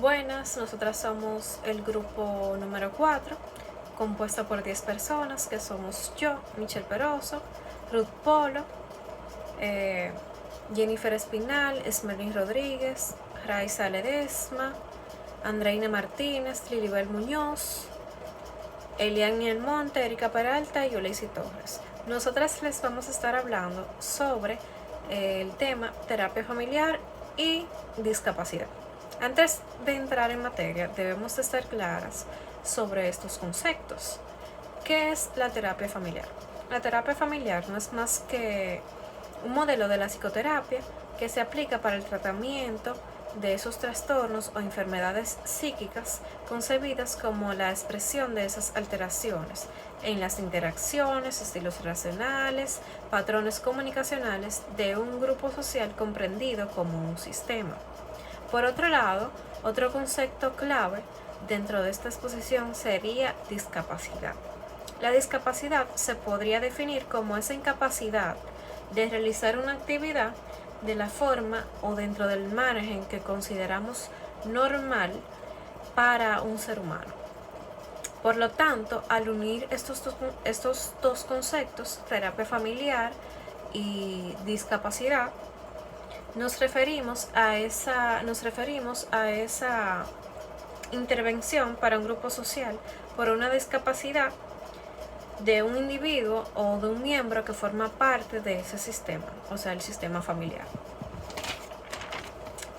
Buenas, nosotras somos el grupo número 4, compuesto por 10 personas, que somos yo, Michelle Peroso, Ruth Polo, eh, Jennifer Espinal, Esmerlin Rodríguez, Raiza Ledesma, Andreina Martínez, Lilibel Muñoz, Eliane Almonte, Erika Peralta y Oleisi Torres. Nosotras les vamos a estar hablando sobre el tema terapia familiar y discapacidad. Antes de entrar en materia, debemos de estar claras sobre estos conceptos. ¿Qué es la terapia familiar? La terapia familiar no es más que un modelo de la psicoterapia que se aplica para el tratamiento de esos trastornos o enfermedades psíquicas concebidas como la expresión de esas alteraciones en las interacciones, estilos relacionales, patrones comunicacionales de un grupo social comprendido como un sistema. Por otro lado, otro concepto clave dentro de esta exposición sería discapacidad. La discapacidad se podría definir como esa incapacidad de realizar una actividad de la forma o dentro del margen que consideramos normal para un ser humano. Por lo tanto, al unir estos dos conceptos, terapia familiar y discapacidad, nos referimos a esa intervención para un grupo social por una discapacidad de un individuo o de un miembro que forma parte de ese sistema, o sea, el sistema familiar.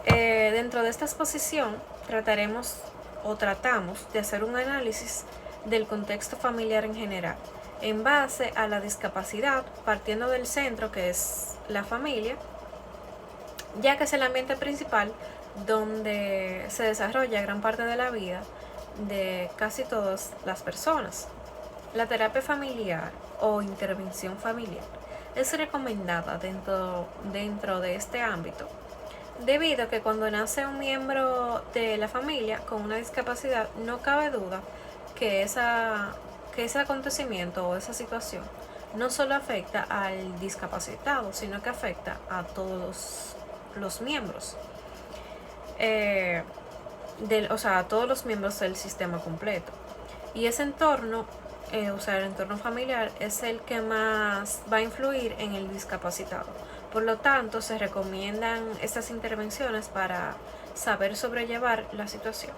Dentro de esta exposición tratamos de hacer un análisis del contexto familiar en general, en base a la discapacidad, partiendo del centro que es la familia, ya que es el ambiente principal donde se desarrolla gran parte de la vida de casi todas las personas. La terapia familiar o intervención familiar es recomendada dentro de este ámbito, debido a que cuando nace un miembro de la familia con una discapacidad, no cabe duda que ese acontecimiento o esa situación no solo afecta al discapacitado, sino que afecta a todos los miembros, a todos los miembros del sistema completo. Y ese entorno, el entorno familiar, es el que más va a influir en el discapacitado. Por lo tanto, se recomiendan estas intervenciones para saber sobrellevar la situación.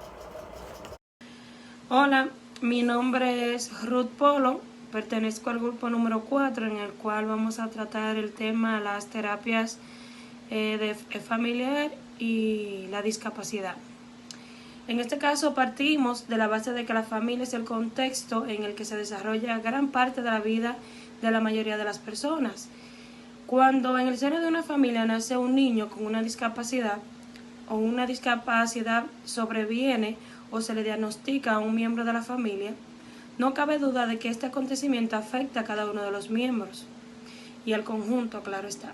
Hola, mi nombre es Ruth Polo, pertenezco al grupo número 4 en el cual vamos a tratar el tema las terapias de familiar y la discapacidad. En este caso partimos de la base de que la familia es el contexto en el que se desarrolla gran parte de la vida de la mayoría de las personas. Cuando en el seno de una familia nace un niño con una discapacidad o una discapacidad sobreviene o se le diagnostica a un miembro de la familia, no cabe duda de que este acontecimiento afecta a cada uno de los miembros y al conjunto, claro está.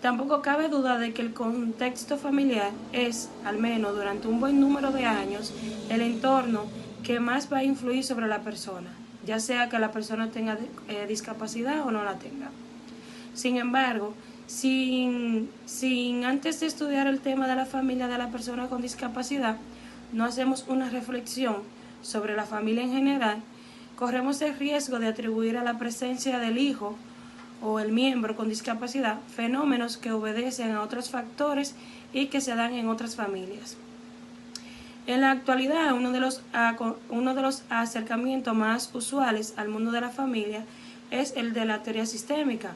Tampoco cabe duda de que el contexto familiar es, al menos durante un buen número de años, el entorno que más va a influir sobre la persona, ya sea que la persona tenga discapacidad o no la tenga. Sin embargo, sin antes de estudiar el tema de la familia de la persona con discapacidad, no hacemos una reflexión sobre la familia en general, corremos el riesgo de atribuir a la presencia del hijo o el miembro con discapacidad fenómenos que obedecen a otros factores y que se dan en otras familias. En la actualidad, uno de los acercamientos más usuales al mundo de la familia es el de la teoría sistémica,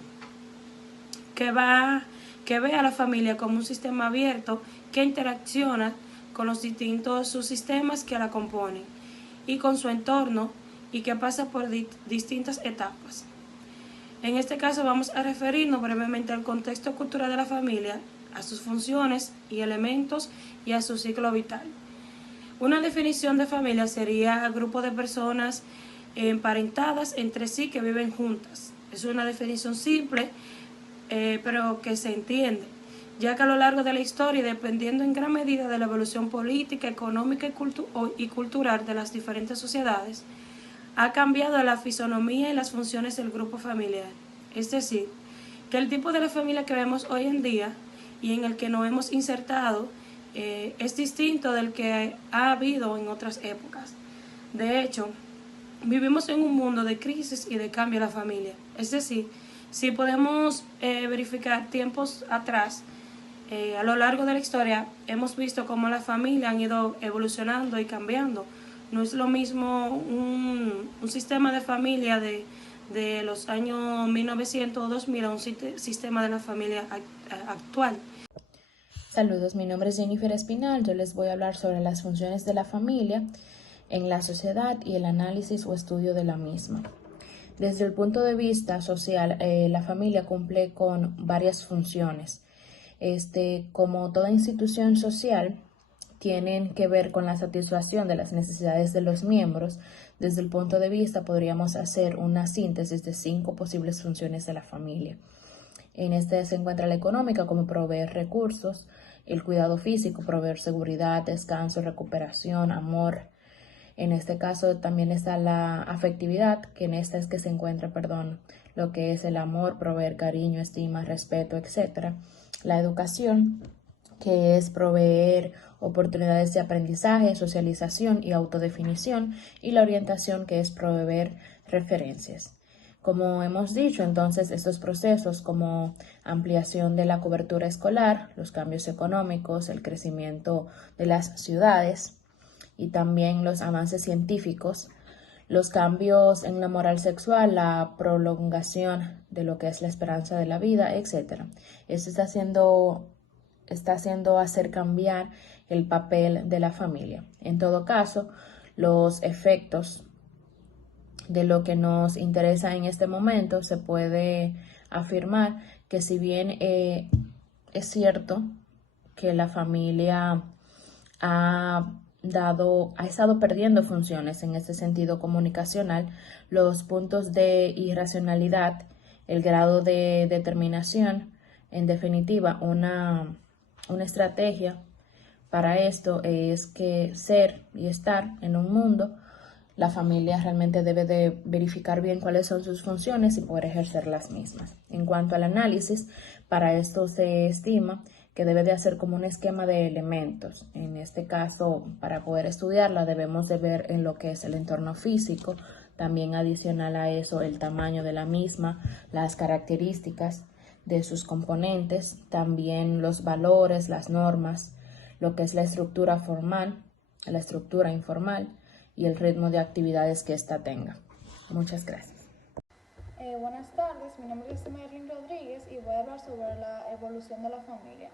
que ve a la familia como un sistema abierto que interacciona con los distintos subsistemas que la componen y con su entorno y que pasa por distintas etapas. En este caso vamos a referirnos brevemente al contexto cultural de la familia, a sus funciones y elementos y a su ciclo vital. Una definición de familia sería grupo de personas emparentadas entre sí que viven juntas. Es una definición simple, pero que se entiende, ya que a lo largo de la historia, dependiendo en gran medida de la evolución política, económica y cultural de las diferentes sociedades, ha cambiado la fisonomía y las funciones del grupo familiar. Es decir, que el tipo de la familia que vemos hoy en día y en el que nos hemos insertado es distinto del que ha habido en otras épocas. De hecho, vivimos en un mundo de crisis y de cambio a la familia. Es decir, si podemos verificar tiempos atrás, a lo largo de la historia hemos visto cómo las familias han ido evolucionando y cambiando. No es lo mismo un sistema de familia de los años 1900 o 2000 a un sistema de la familia actual. Saludos, mi nombre es Jennifer Espinal. Yo les voy a hablar sobre las funciones de la familia en la sociedad y el análisis o estudio de la misma. Desde el punto de vista social, la familia cumple con varias funciones. Como toda institución social, tienen que ver con la satisfacción de las necesidades de los miembros. Desde el punto de vista, podríamos hacer una síntesis de 5 posibles funciones de la familia. En este se encuentra la económica, como proveer recursos, el cuidado físico, proveer seguridad, descanso, recuperación, amor. En este caso también está la afectividad, que en esta es que se encuentra, lo que es el amor, proveer cariño, estima, respeto, etc. La educación, que es proveer oportunidades de aprendizaje, socialización y autodefinición, y la orientación, que es proveer referencias. Como hemos dicho, entonces, estos procesos como ampliación de la cobertura escolar, los cambios económicos, el crecimiento de las ciudades y también los avances científicos, los cambios en la moral sexual, la prolongación de lo que es la esperanza de la vida, etc. Esto está haciendo hacer cambiar el papel de la familia. En todo caso, los efectos de lo que nos interesa en este momento, se puede afirmar que si bien es cierto que la familia ha estado perdiendo funciones en este sentido comunicacional, los puntos de irracionalidad, el grado de determinación, en definitiva, una estrategia para esto es que ser y estar en un mundo, la familia realmente debe de verificar bien cuáles son sus funciones y poder ejercer las mismas. En cuanto al análisis, para esto se estima que debe de hacer como un esquema de elementos. En este caso, para poder estudiarla, debemos de ver en lo que es el entorno físico, también adicional a eso el tamaño de la misma, las características de sus componentes, también los valores, las normas, lo que es la estructura formal, la estructura informal y el ritmo de actividades que ésta tenga. Muchas gracias. Buenas tardes, mi nombre es Merlin Rodríguez y voy a hablar sobre la evolución de la familia.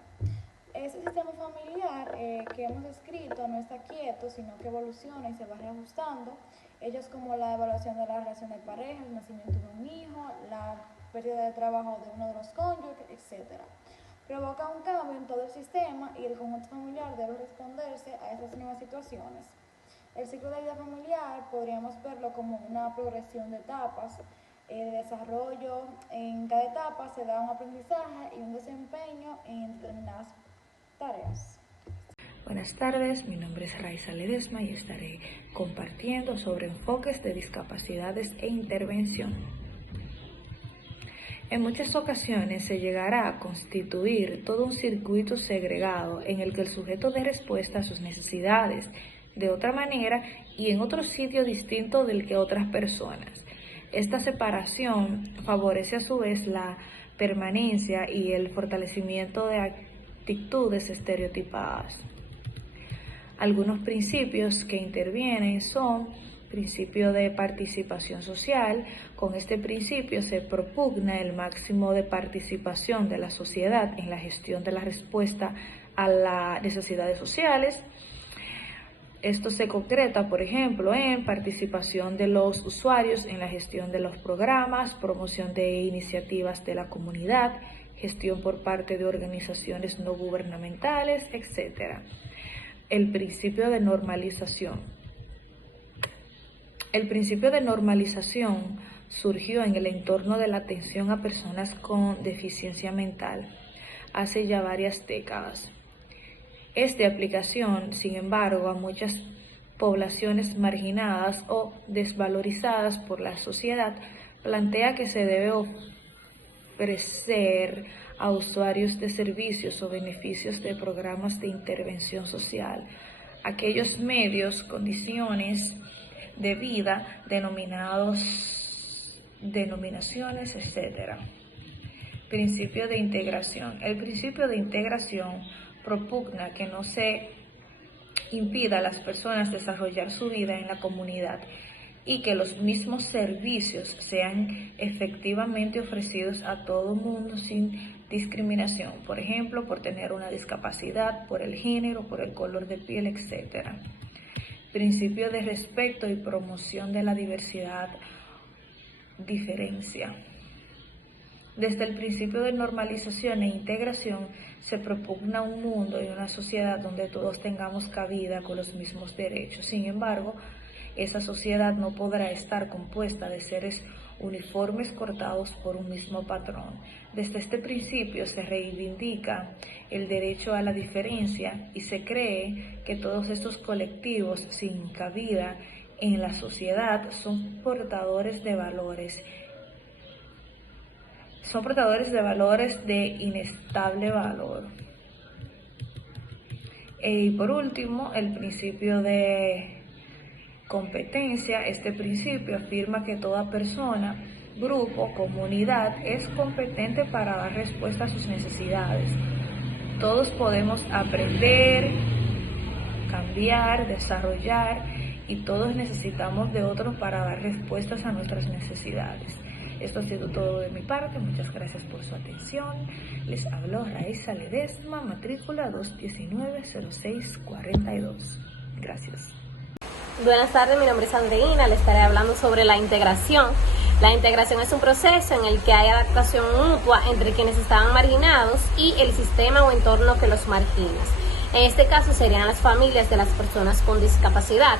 Ese sistema familiar que hemos descrito no está quieto, sino que evoluciona y se va reajustando. Hechos como la evaluación de la relación de pareja, el nacimiento de un hijo, la pérdida de trabajo de uno de los cónyuges, etc. Provoca un cambio en todo el sistema y el conjunto familiar debe responderse a esas nuevas situaciones. El ciclo de vida familiar podríamos verlo como una progresión de etapas de desarrollo. En cada etapa se da un aprendizaje y un desempeño en determinadas tareas. Buenas tardes, mi nombre es Raiza Ledesma y estaré compartiendo sobre enfoques de discapacidades e intervención. En muchas ocasiones se llegará a constituir todo un circuito segregado en el que el sujeto dé respuesta a sus necesidades de otra manera y en otro sitio distinto del que otras personas. Esta separación favorece a su vez la permanencia y el fortalecimiento de actitudes estereotipadas. Algunos principios que intervienen son principio de participación social. Con este principio se propugna el máximo de participación de la sociedad en la gestión de la respuesta a las necesidades sociales. Esto se concreta, por ejemplo, en participación de los usuarios en la gestión de los programas, promoción de iniciativas de la comunidad, gestión por parte de organizaciones no gubernamentales, etc. El principio de normalización. El principio de normalización surgió en el entorno de la atención a personas con deficiencia mental hace ya varias décadas. Es de aplicación, sin embargo, a muchas poblaciones marginadas o desvalorizadas por la sociedad. Plantea que se debe ofrecer a usuarios de servicios o beneficios de programas de intervención social, aquellos medios, condiciones de vida, denominaciones, etc. Principio de integración. El principio de integración propugna que no se impida a las personas desarrollar su vida en la comunidad y que los mismos servicios sean efectivamente ofrecidos a todo mundo sin discriminación, por ejemplo, por tener una discapacidad, por el género, por el color de piel, etc. Principio de respeto y promoción de la diversidad, diferencia. Desde el principio de normalización e integración se propugna un mundo y una sociedad donde todos tengamos cabida con los mismos derechos. Sin embargo, esa sociedad no podrá estar compuesta de seres uniformes cortados por un mismo patrón. Desde este principio se reivindica el derecho a la diferencia y se cree que todos estos colectivos sin cabida en la sociedad son portadores de valores de inestable valor. Y por último, el principio de competencia. Este principio afirma que toda persona, grupo, comunidad es competente para dar respuesta a sus necesidades. Todos podemos aprender, cambiar, desarrollar y todos necesitamos de otros para dar respuestas a nuestras necesidades. Esto ha sido todo de mi parte. Muchas gracias por su atención. Les habló Raiza Ledesma, matrícula 219-0642. Gracias. Buenas tardes, mi nombre es Andreina, le estaré hablando sobre la integración. La integración es un proceso en el que hay adaptación mutua entre quienes estaban marginados y el sistema o entorno que los margina. En este caso serían las familias de las personas con discapacidad.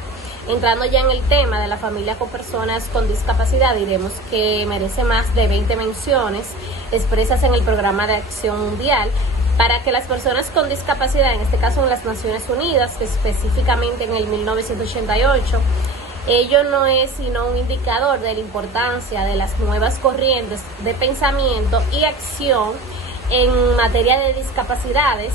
Entrando ya en el tema de la familia con personas con discapacidad, diremos que merece más de 20 menciones expresas en el Programa de Acción Mundial para que las personas con discapacidad, en este caso en las Naciones Unidas, que específicamente en el 1988, ello no es sino un indicador de la importancia de las nuevas corrientes de pensamiento y acción en materia de discapacidades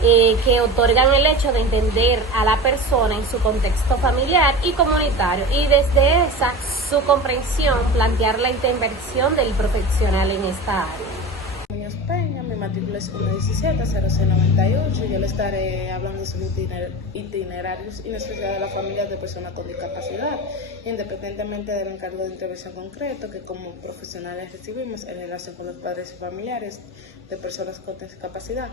que otorgan el hecho de entender a la persona en su contexto familiar y comunitario y desde esa su comprensión plantear la intervención del profesional en esta área. Muñoz Peña, mi matrícula es 117-0098. Yo le estaré hablando sobre itinerarios y necesidades de las familias de personas con discapacidad, independientemente del encargo de intervención concreto que como profesionales recibimos en relación con los padres y familiares de personas con discapacidad.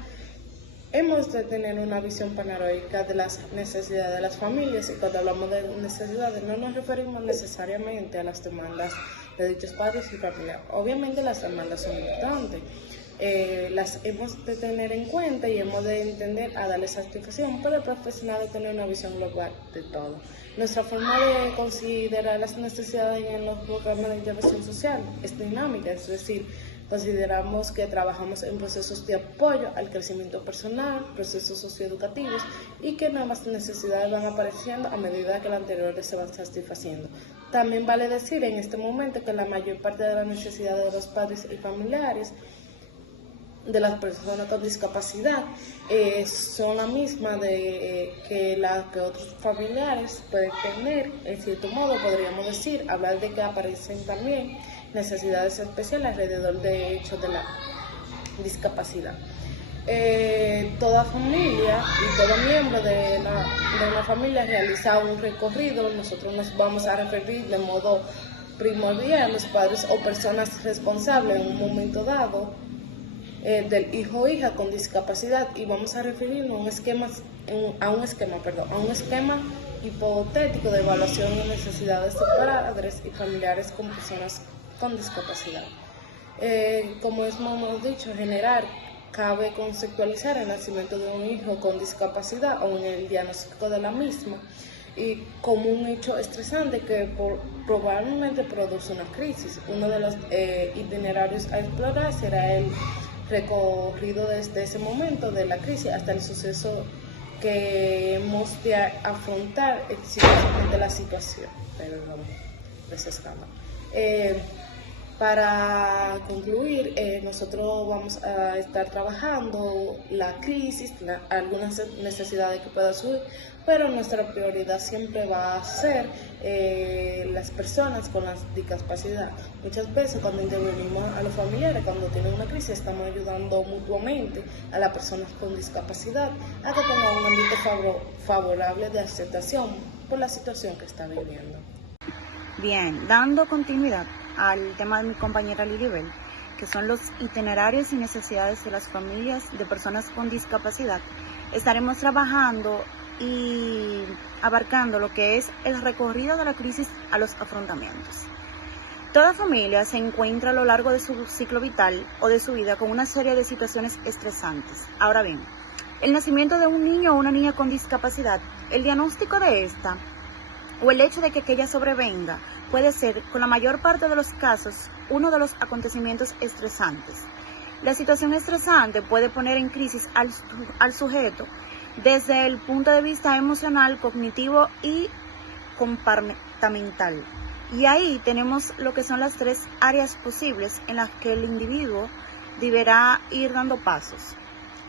Hemos de tener una visión panorámica de las necesidades de las familias, y cuando hablamos de necesidades no nos referimos necesariamente a las demandas de dichos padres y familiares. Obviamente las demandas son importantes, las hemos de tener en cuenta y hemos de entender a darle satisfacción, pero el profesional de tener una visión global de todo. Nuestra forma de considerar las necesidades en los programas de intervención social es dinámica, es decir, consideramos que trabajamos en procesos de apoyo al crecimiento personal, procesos socioeducativos y que nuevas necesidades van apareciendo a medida que las anteriores se van satisfaciendo. También vale decir en este momento que la mayor parte de las necesidades de los padres y familiares de las personas con discapacidad son la misma que las que otros familiares pueden tener. En cierto modo podríamos decir, hablar de que aparecen también necesidades especiales alrededor de hecho de la discapacidad. Toda familia y todo miembro de una familia realiza un recorrido. Nosotros nos vamos a referir de modo primordial a los padres o personas responsables en un momento dado del hijo o hija con discapacidad, y vamos a referirnos a un esquema hipotético de evaluación de necesidades de padres y familiares con personas con discapacidad. Como hemos dicho, en general cabe conceptualizar el nacimiento de un hijo con discapacidad o en el diagnóstico de la misma y como un hecho estresante que probablemente produce una crisis. Uno de los itinerarios a explorar será el recorrido desde ese momento de la crisis hasta el suceso que hemos de afrontar exitosamente la situación. Para concluir, nosotros vamos a estar trabajando la crisis, algunas necesidades que puedan surgir, pero nuestra prioridad siempre va a ser las personas con la discapacidad. Muchas veces cuando intervenimos a los familiares, cuando tienen una crisis, estamos ayudando mutuamente a las personas con discapacidad a que tengan un ambiente favorable de aceptación por la situación que está viviendo. Bien, dando continuidad al tema de mi compañera Lilibel, que son los itinerarios y necesidades de las familias de personas con discapacidad, estaremos trabajando y abarcando lo que es el recorrido de la crisis a los afrontamientos. Toda familia se encuentra a lo largo de su ciclo vital o de su vida con una serie de situaciones estresantes. Ahora bien, el nacimiento de un niño o una niña con discapacidad, el diagnóstico de esta o el hecho de que aquella sobrevenga puede ser, con la mayor parte de los casos, uno de los acontecimientos estresantes. La situación estresante puede poner en crisis al sujeto desde el punto de vista emocional, cognitivo y comportamental. Y ahí tenemos lo que son las tres áreas posibles en las que el individuo deberá ir dando pasos.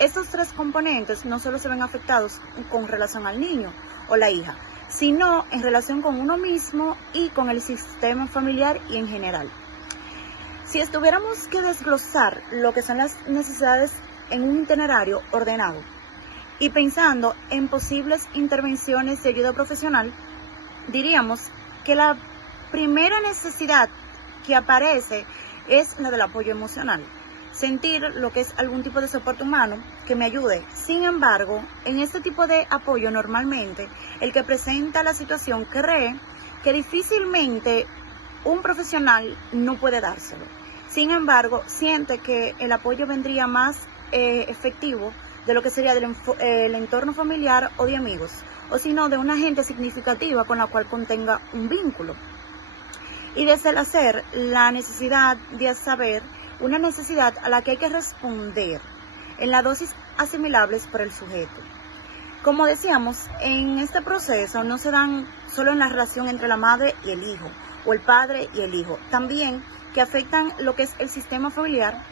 Estos tres componentes no solo se ven afectados con relación al niño o la hija, sino en relación con uno mismo y con el sistema familiar y en general. Si estuviéramos que desglosar lo que son las necesidades en un itinerario ordenado y pensando en posibles intervenciones de ayuda profesional, diríamos que la primera necesidad que aparece es la del apoyo emocional. Sentir lo que es algún tipo de soporte humano que me ayude. Sin embargo, en este tipo de apoyo normalmente el que presenta la situación cree que difícilmente un profesional no puede dárselo. Sin embargo, siente que el apoyo vendría más efectivo de lo que sería el entorno familiar o de amigos, o si no de una gente significativa con la cual contenga un vínculo. Y desde el hacer, la necesidad de saber, una necesidad a la que hay que responder en la dosis asimilables por el sujeto. Como decíamos, en este proceso no se dan solo en la relación entre la madre y el hijo, o el padre y el hijo, también que afectan lo que es el sistema familiar.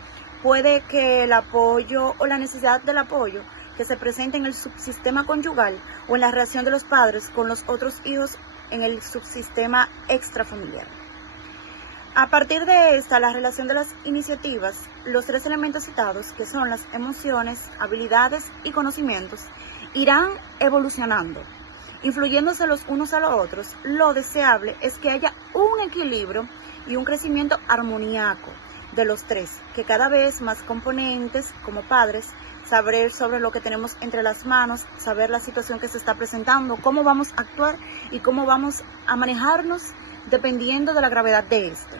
Puede que el apoyo o la necesidad del apoyo que se presente en el subsistema conyugal o en la relación de los padres con los otros hijos en el subsistema extrafamiliar. A partir de esta, la relación de las iniciativas, los tres elementos citados, que son las emociones, habilidades y conocimientos, irán evolucionando, influyéndose los unos a los otros. Lo deseable es que haya un equilibrio y un crecimiento armoníaco de los tres, que cada vez más componentes como padres, saber sobre lo que tenemos entre las manos, saber la situación que se está presentando, cómo vamos a actuar y cómo vamos a manejarnos dependiendo de la gravedad de este.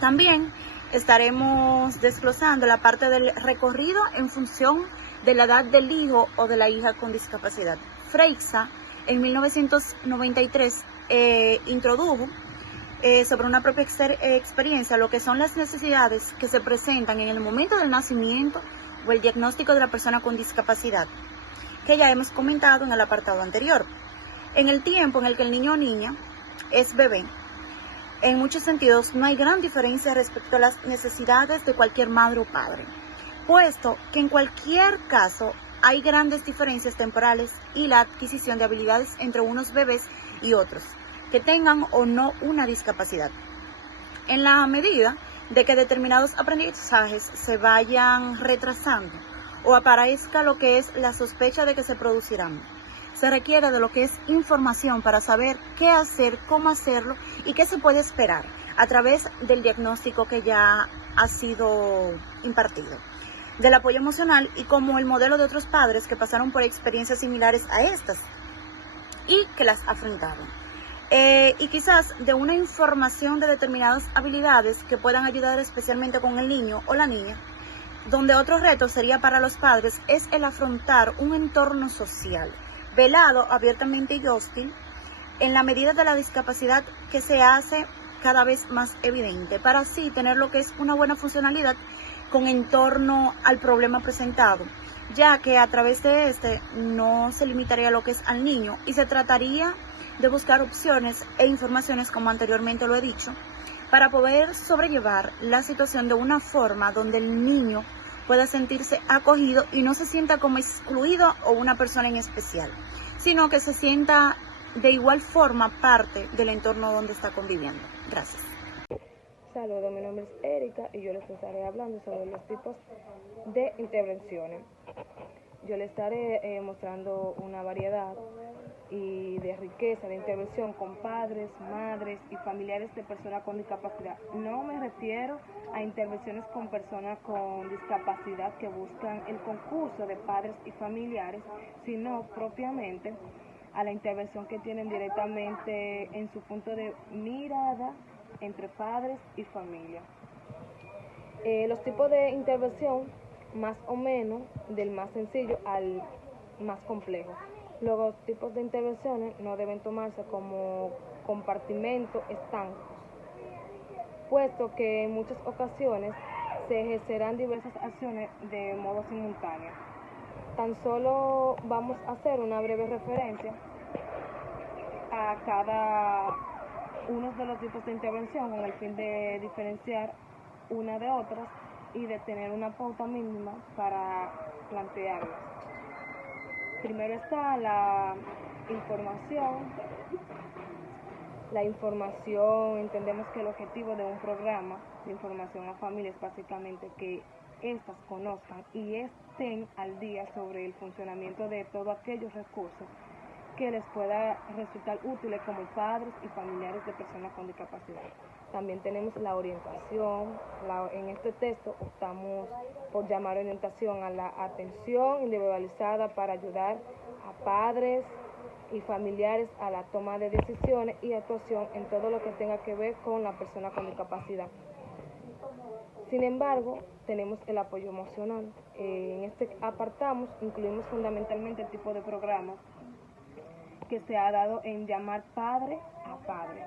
También estaremos desglosando la parte del recorrido en función de la edad del hijo o de la hija con discapacidad. Freixa en 1993 introdujo sobre una propia experiencia lo que son las necesidades que se presentan en el momento del nacimiento o el diagnóstico de la persona con discapacidad, que ya hemos comentado en el apartado anterior. En el tiempo en el que el niño o niña es bebé, en muchos sentidos no hay gran diferencia respecto a las necesidades de cualquier madre o padre, puesto que en cualquier caso hay grandes diferencias temporales y la adquisición de habilidades entre unos bebés y otros, que tengan o no una discapacidad. En la medida de que determinados aprendizajes se vayan retrasando o aparezca lo que es la sospecha de que se producirán, se requiere de lo que es información para saber qué hacer, cómo hacerlo y qué se puede esperar a través del diagnóstico que ya ha sido impartido, del apoyo emocional y como el modelo de otros padres que pasaron por experiencias similares a estas y que las afrontaron. Y quizás de una información de determinadas habilidades que puedan ayudar especialmente con el niño o la niña, donde otro reto sería para los padres es el afrontar un entorno social velado, abiertamente y hostil, en la medida de la discapacidad que se hace cada vez más evidente, para así tener lo que es una buena funcionalidad con en torno al problema presentado, ya que a través de este no se limitaría lo que es al niño y se trataría de buscar opciones e informaciones, como anteriormente lo he dicho, para poder sobrellevar la situación de una forma donde el niño pueda sentirse acogido y no se sienta como excluido o una persona en especial, sino que se sienta de igual forma parte del entorno donde está conviviendo. Gracias. Saludos, mi nombre es Erika y yo les estaré hablando sobre los tipos de intervenciones. Yo les estaré mostrando una variedad y de riqueza de intervención con padres, madres y familiares de personas con discapacidad. No me refiero a intervenciones con personas con discapacidad que buscan el concurso de padres y familiares, sino propiamente a la intervención que tienen directamente en su punto de mirada entre padres y familia. Los tipos de intervención, más o menos, del más sencillo al más complejo. Los tipos de intervenciones no deben tomarse como compartimentos estancos, puesto que en muchas ocasiones se ejercerán diversas acciones de modo simultáneo. Tan solo vamos a hacer una breve referencia a cada uno de los tipos de intervención con el fin de diferenciar una de otras y de tener una pauta mínima para plantearlas. Primero está la información. La información, entendemos que el objetivo de un programa de información a familias es básicamente que éstas conozcan y estén al día sobre el funcionamiento de todos aquellos recursos que les pueda resultar útiles como padres y familiares de personas con discapacidad. También tenemos la orientación. En este texto optamos por llamar orientación a la atención individualizada para ayudar a padres y familiares a la toma de decisiones y actuación en todo lo que tenga que ver con la persona con discapacidad. Sin embargo, tenemos el apoyo emocional. En este apartado incluimos fundamentalmente el tipo de programa que se ha dado en llamar padre a padre,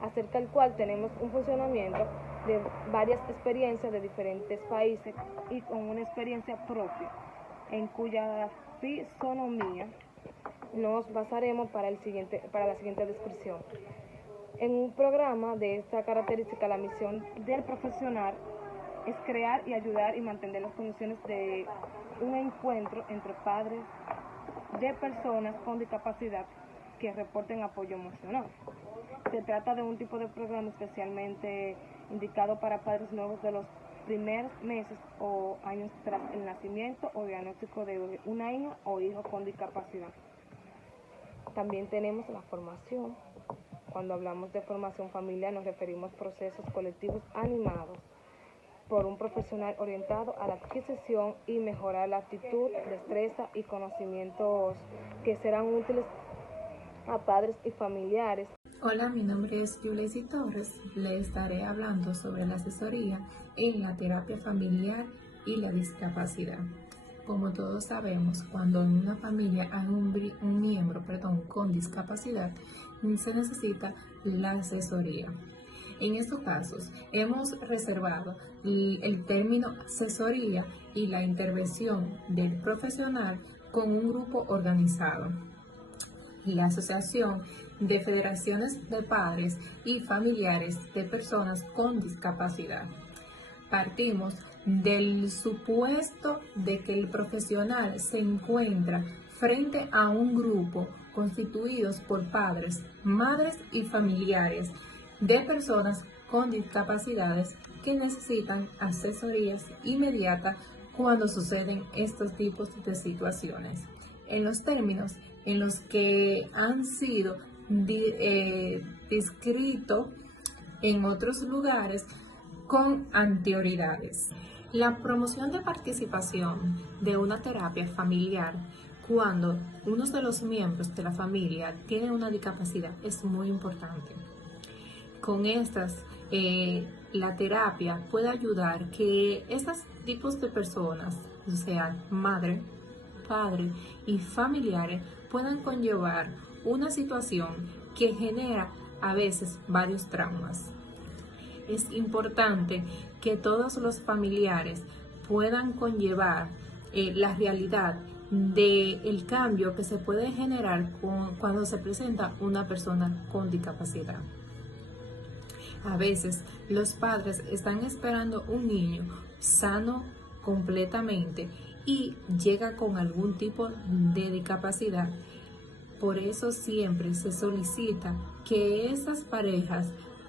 acerca del cual tenemos un funcionamiento de varias experiencias de diferentes países y con una experiencia propia, en cuya fisonomía nos basaremos para la siguiente descripción. En un programa de esta característica, la misión del profesional es crear y ayudar y mantener las condiciones de un encuentro entre padres de personas con discapacidad que reporten apoyo emocional. Se trata de un tipo de programa especialmente indicado para padres nuevos de los primeros meses o años tras el nacimiento o diagnóstico de una hija o hijo con discapacidad. También tenemos la formación. Cuando hablamos de formación familiar nos referimos a procesos colectivos animados por un profesional orientado a la adquisición y mejorar la actitud, destreza y conocimientos que serán útiles a padres y familiares. Hola, mi nombre es Yuleisi Torres. Le estaré hablando sobre la asesoría en la terapia familiar y la discapacidad. Como todos sabemos, cuando en una familia hay un miembro con discapacidad, se necesita la asesoría. En estos casos, hemos reservado el término asesoría y la intervención del profesional con un grupo organizado. La Asociación de Federaciones de Padres y Familiares de Personas con Discapacidad. Partimos del supuesto de que el profesional se encuentra frente a un grupo constituidos por padres, madres y familiares de personas con discapacidades que necesitan asesorías inmediatas cuando suceden estos tipos de situaciones, en los términos en los que han sido descritos en otros lugares con anterioridades. La promoción de participación de una terapia familiar cuando uno de los miembros de la familia tiene una discapacidad es muy importante. Con estas, la terapia puede ayudar que estos tipos de personas, o sea, madre, padre y familiares, puedan conllevar una situación que genera a veces varios traumas. Es importante que todos los familiares puedan conllevar la realidad del cambio que se puede generar cuando se presenta una persona con discapacidad. A veces los padres están esperando un niño sano completamente y llega con algún tipo de discapacidad. Por eso siempre se solicita que esas parejas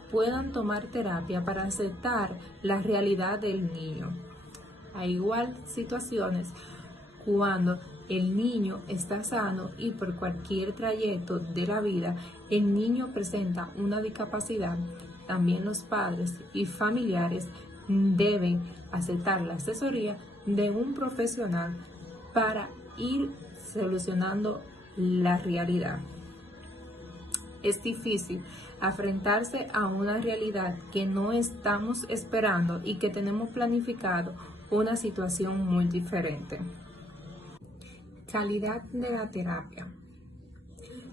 puedan tomar terapia para aceptar la realidad del niño. Hay igual situaciones cuando el niño está sano y por cualquier trayecto de la vida el niño presenta una discapacidad. También los padres y familiares deben aceptar la asesoría de un profesional para ir solucionando la realidad. Es difícil enfrentarse a una realidad que no estamos esperando y que tenemos planificado una situación muy diferente. Calidad de la terapia.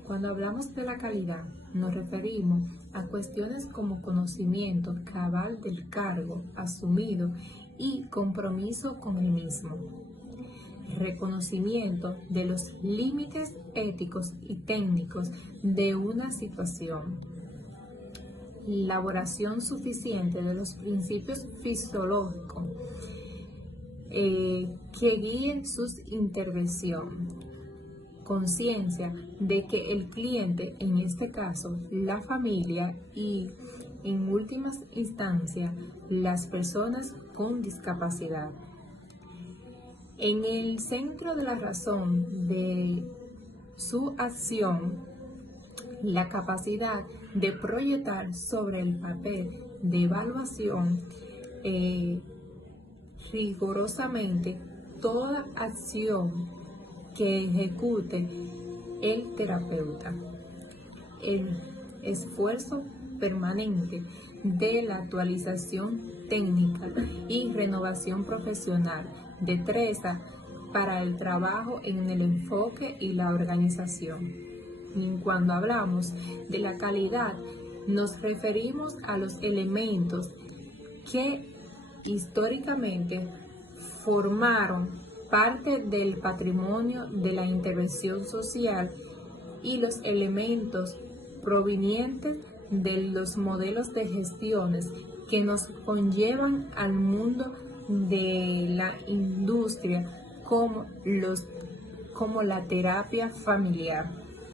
Cuando hablamos de la calidad, nos referimos a cuestiones como conocimiento cabal del cargo asumido y compromiso con el mismo. Reconocimiento de los límites éticos y técnicos de una situación. Elaboración suficiente de los principios fisiológicos que guíen sus intervenciones. Conciencia de que el cliente, en este caso la familia y en últimas instancias las personas con discapacidad. En el centro de la razón de su acción, la capacidad de proyectar sobre el papel de evaluación rigurosamente toda acción que ejecute el terapeuta. El esfuerzo permanente de la actualización técnica y renovación profesional, destreza para el trabajo en el enfoque y la organización. Y cuando hablamos de la calidad, nos referimos a los elementos que históricamente formaron parte del patrimonio de la intervención social y los elementos provenientes de los modelos de gestiones que nos conllevan al mundo de la industria como la terapia familiar.